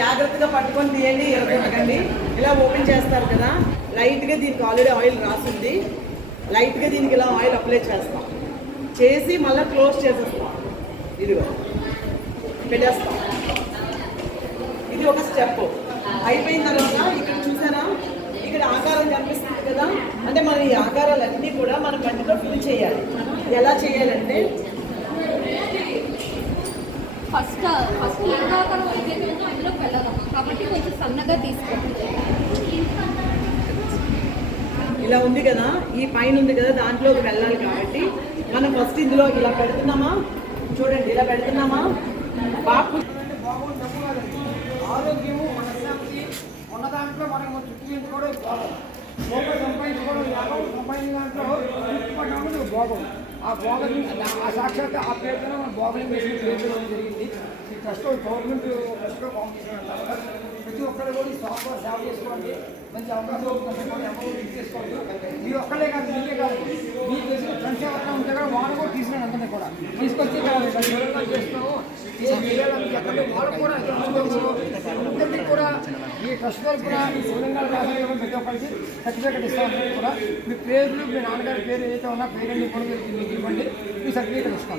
జాగ్రత్తగా పట్టుకొని తీయండి, ఎరగొట్టకండి. ఇలా ఓపెన్ చేస్తారు కదా, లైట్గా దీనికి ఆల్రెడీ ఆయిల్ రాసింది, లైట్గా దీనికి ఇలా ఆయిల్ అప్లై చేస్తాం, చేసి మళ్ళీ క్లోజ్ చేసేస్తాం. ఇదిగో పెట్టేస్తాం. ఇది ఒక స్టెప్. అయిపోయిన తర్వాత ఇక్కడ చూసారా, ఇక్కడ ఆకారం కనిపిస్తుంది కదా, అంటే మన ఈ ఆకారాలన్నీ కూడా మన కంటిలో ఫిల్ చేయాలి. ఎలా చేయాలంటే ఫస్ట్ ఏ ఆకారం అయితే అందులోకి వెళ్ళదాం కాబట్టి కొంచెం సన్నగా తీసుకోండి. ఇలా ఉంది కదా, ఈ పైన ఉంది కదా, దాంట్లోకి వెళ్ళాలి కాబట్టి మనం ఫస్ట్ ఇందులో ఇలా పెడుతున్నామా, చూడండి ఇలా పెడుతున్నామా. బాపు ఆరోగ్యము మనశ్శాంతి ఉన్న దాంట్లో మనం చుట్టుకోవడం బాగుంది. రూపాయి సంపాదించుకోవడం సంపాదించిన దాంట్లో చుట్టుపక్కల భోగం. ఆ భోగం ఆ సాక్షాత్ ఆ పేరుతో మనం భోగం చేసి పేరు జరిగింది. ఈ ట్రస్ట్ గవర్నమెంట్ ట్రస్ట్లో కాంపిటీషన్ అంటారు. ప్రతి ఒక్కరు కూడా ఈ స్టాఫ్ సేవ చేసుకోండి, మంచి అవకాశం అమౌంట్ చేసుకోండి. మీరు ఒక్కలే కాదు, మీకే కాదు, మీకు తెలిసిన ఫ్రెండ్స్ ఎవరైనా ఉంటే కూడా వాళ్ళు కూడా తీసుకుని అందరినీ కూడా తీసుకొచ్చి చేస్తాము. వాళ్ళు కూడా అందరికీ కూడా ఈ ట్రస్ట్ వాళ్ళు కూడా తెలంగాణ రాష్ట్రంలో ప్రతి ఒక్కరికి సర్టిఫికేట్ ఇస్తాం. కూడా మీ పేర్లు, మీ నాన్నగారి పేరు ఏదైతే ఉన్నా పేరు కూడా మీకు ఇవ్వండి, మీ సర్టిఫికేట్ ఇస్తాం.